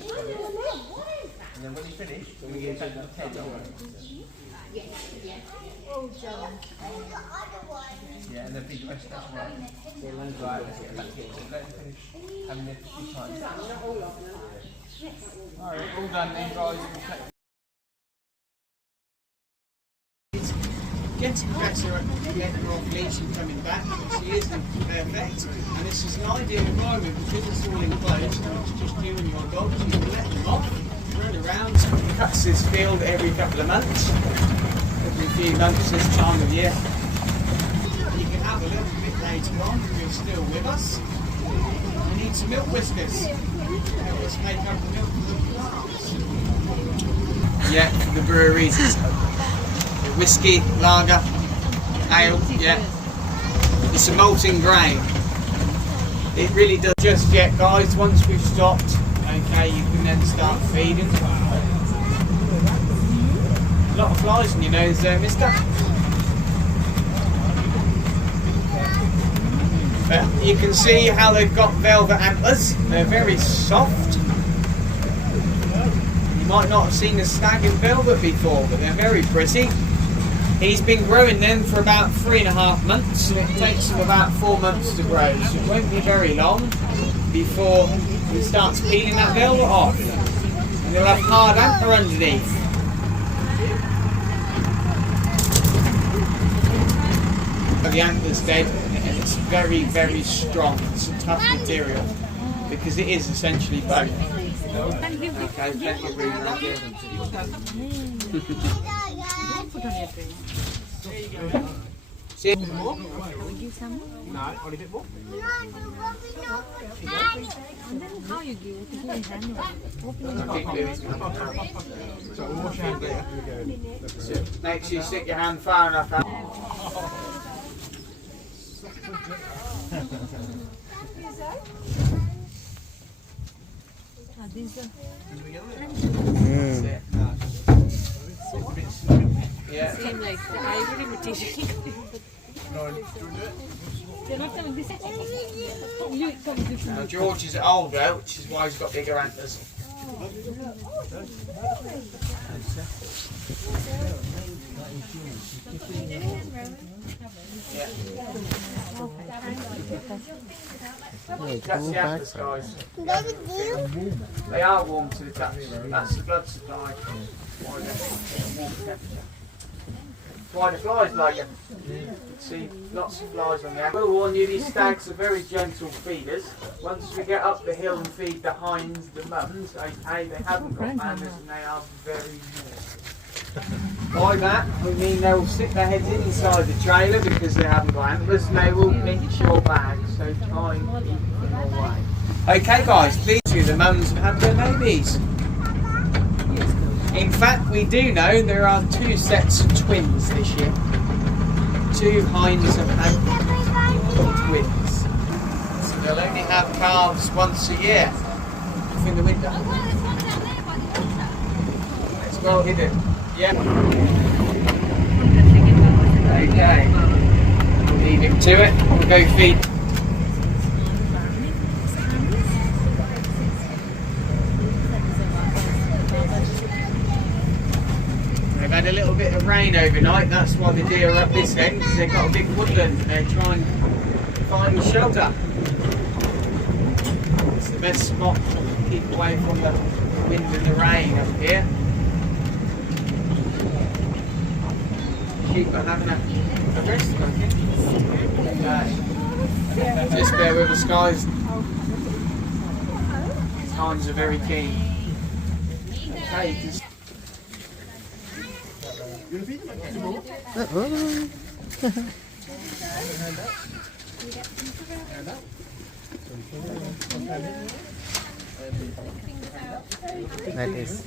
And then when you finish, we get back to 10. Yeah, and then feed the rest. That's right. Right, let's get back here. Let them finish having their few times. Alright, all done then, guys. Getting better at getting her off leash and coming back, but she isn't perfect. And this is an ideal environment because it's all enclosed and it's just you and your dog. So you can let them off, run around. He cuts his field every couple of months, every few months this time of year. You can have a little bit later on if you're still with us. You need some milk whiskers. Let's make up the milk for the plants. Yeah, the breweries. Whiskey, lager, ale, yeah. It's a malting grain. It really does. Just yet, guys, once we've stopped, okay, you can then start feeding. A lot of flies in your nose there, mister. But you can see how they've got velvet antlers. They're very soft. You might not have seen a stag in velvet before, but they're very pretty. He's been growing them for about 3.5 months, and it takes him about 4 months to grow, so it won't be very long before he starts peeling that velvet off, and they'll have hard antler underneath. The antler's dead, and it's very, very strong. It's a tough material because it is essentially bone. Okay, plenty of room around here. See more? Will you give some more? No, only a bit more. And then how you give it? Open So we'll wash your hands later. Make sure you stick your hand far enough out. Yeah. Same like the ivory material. Now George is older, which is why he's got bigger antlers. Yeah. That's the antlers, guys. They are warm to the touch. That's the blood supply. Why the flies like it. You can see lots of flies on the angle. I will warn you, these stags are very gentle feeders. Once we get up the hill and feed the hinds, the mums, okay, they haven't got manners and they are very naughty. By that, we mean they will stick their heads inside the trailer because they haven't got antlers and they will pinch your bag, so try and keep them away. Okay guys, please do the mums have their babies. In fact, we do know there are 2 sets of twins this year. 2 hinds have had twins. So they'll only have calves once a year. Off in the window. It's well hidden. Yeah. Okay. We'll leave him to it. We'll go feed. They've had a little bit of rain overnight, that's why the deer are up this end, because they've got a big woodland and they're trying to find shelter. It's the best spot to keep away from the wind and the rain up here. Sheep are having a rest, I think. Just bear with us, guys. Times are very keen. Okay, you can That is.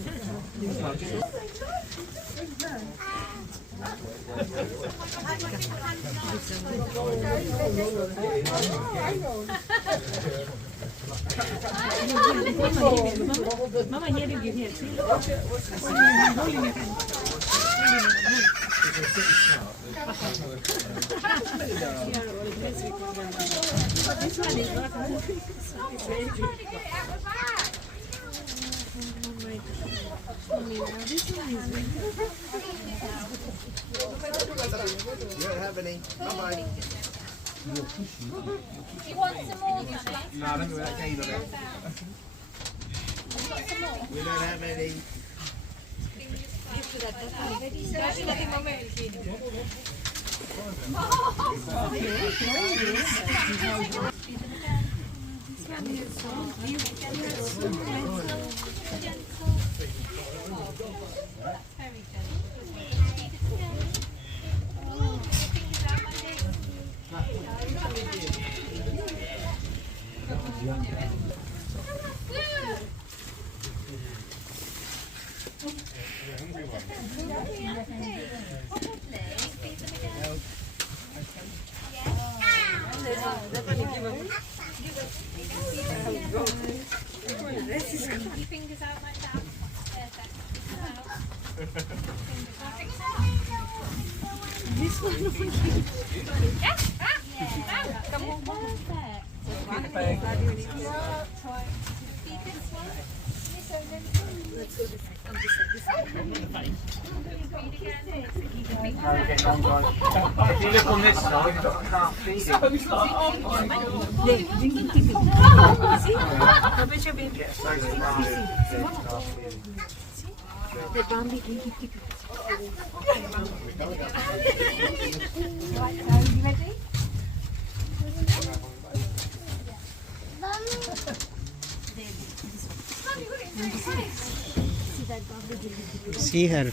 Mama, here you give here. don't have any. Bye-bye. You want some more? No, I don't know that came of it. We don't have any. Fingers out like that. This one. Come on, perfect. If you look on this side, you've got a calf feeding. See her.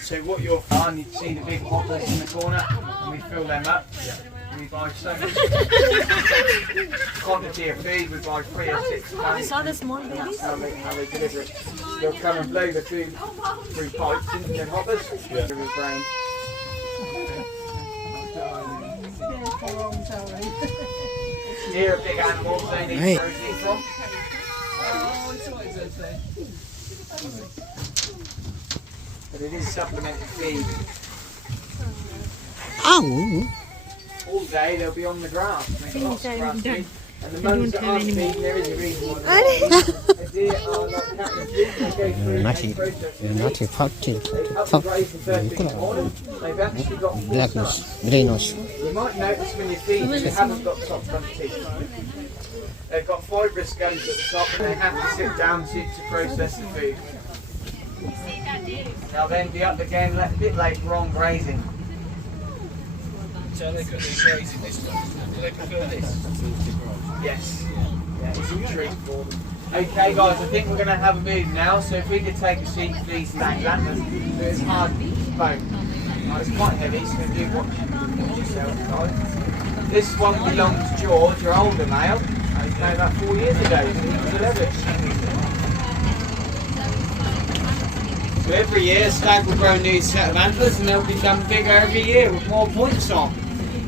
So what you'll find, you see the big hoppers in the corner, and we fill them up. We buy so much quantity of food, we buy 3 or 6 tons. Saw the small babies? That's how they deliver it. They'll come and blow the food through pipes into them hoppers. Yeah. Through his brain. Here are big animals they need protein from. But it is supplemented feed. Ow! All day they'll be on the grass. They've got lots of grass feed. And the I mums don't that have aren't any more. feeding, there is a reason why they're not. A deer are like cat and sheep, they go through Naughty, a process. naughty, fucking, They up the graze the first thing in the morning. They've actually got full black stomach. nose, grey nose. You might notice when you feed them, they haven't got top front teeth. They've got fibrous gums at the top and they have to sit down to process the food. They'll then be up again a bit later on grazing. So they could be grazing this one. Do they prefer this? Yes. Yeah, it's a treat for them. Okay guys, I think we're going to have a move now, so if we could take a seat please, thank that. It's hard bone. It's quite heavy, so do watch yourself guys. This one belongs to George, your older male. He came about 4 years ago, so he was 11. So every year a stag will grow a new set of antlers and they'll become bigger every year with more points on.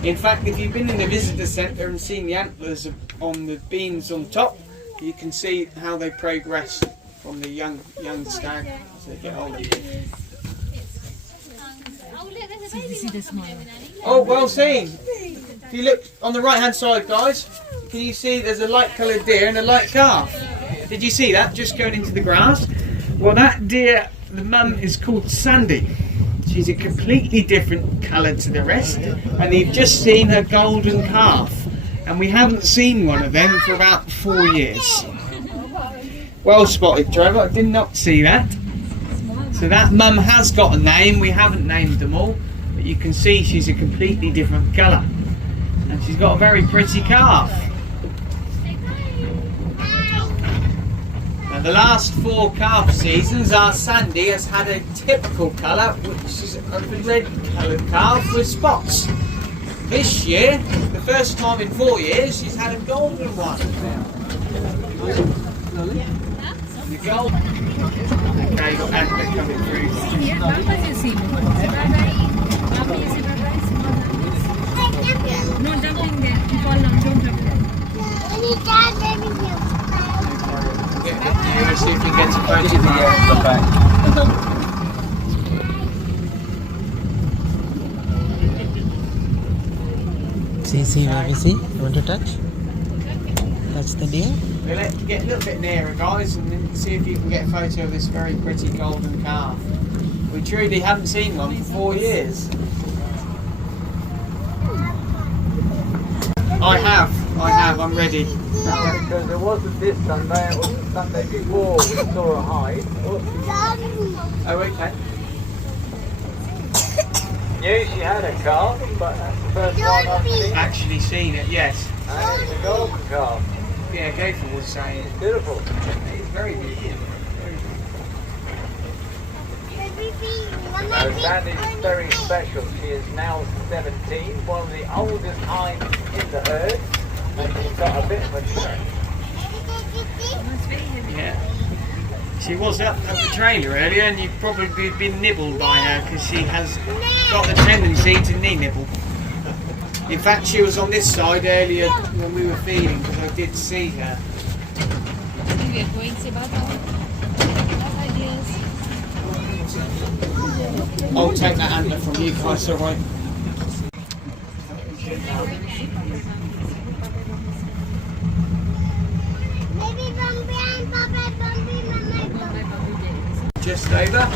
In fact, if you've been in the visitor centre and seen the antlers on the beams on top, you can see how they progress from the young stag as they get older. Oh, well seen. If you look on the right hand side guys, can you see there's a light coloured deer and a light calf? Did you see that just going into the grass? Well, that deer, the mum is called Sandy. She's a completely different colour to the rest, and you've just seen her golden calf, and we haven't seen one of them for about 4 years. Well spotted, Trevor, I did not see that. So that mum has got a name, we haven't named them all, but you can see she's a completely different colour, and she's got a very pretty calf. Now the last 4 calf seasons, our Sandy has had a typical colour, which is a red coloured calf with spots. This year, the first time in 4 years, she's had a golden one. The gold. Okay, got antler coming through. No jumping there. You fall down. Don't jump. both of you. See, baby, see? You want to touch? Touch the deer? We'll let you get a little bit nearer, guys, and then see if you can get a photo of this very pretty golden calf. We truly haven't seen one for 4 years. I have, I'm ready. Because it wasn't this Sunday, it was the Sunday before we saw a hide. Oh, okay. Knew she had a calf, but that's the first time I've seen it. Actually seen it, yes. And it's a golden calf. Yeah, Gopher was saying It's beautiful. it's very beautiful. Sandy's very special. She is now 17, one of the oldest hinds in the herd, and she's got a bit of a track. Yeah. She was up at the trailer earlier, and you've probably been nibbled by her because she has got the tendency to knee nibble. In fact, she was on this side earlier when we were feeding because I did see her. We are going to ideas. I'll take that antler from you guys, alright? Just over.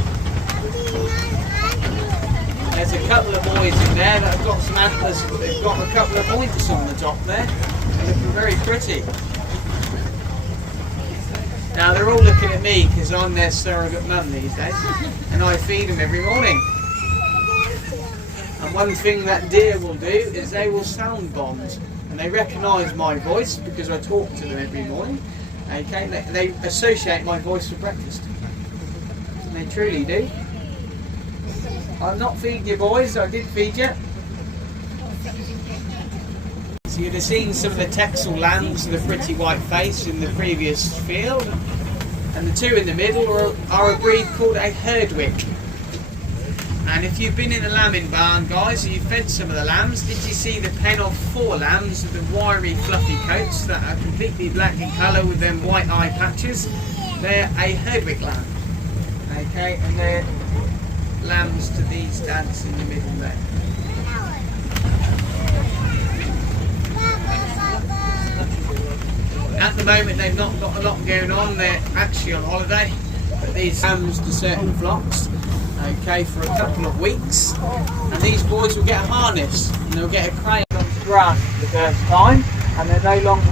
There's a couple of boys in there that have got some antlers. They've got a couple of points on the top there. They're looking very pretty. Now they're all looking at me because I'm their surrogate mum these days, and I feed them every morning. And one thing that deer will do is they will sound bond, and they recognise my voice because I talk to them every morning. Okay, they associate my voice with breakfast. And they truly do. I'm not feeding you boys, I did feed you. So you'd have seen some of the Texel lambs with a pretty white face in the previous field. And the two in the middle are a breed called a Herdwick. And if you've been in a lambing barn, guys, and you've fed some of the lambs, did you see the pen of 4 lambs with the wiry fluffy coats that are completely black in colour with them white eye patches? They're a Herdwick lamb. Okay, and they're lambs to these dads in the middle there. At the moment they've not got a lot going on, they're actually on holiday, but these lambs to certain flocks, okay, for a couple of weeks, and these boys will get a harness and they'll get a crane on the grass for the first time, and they're no longer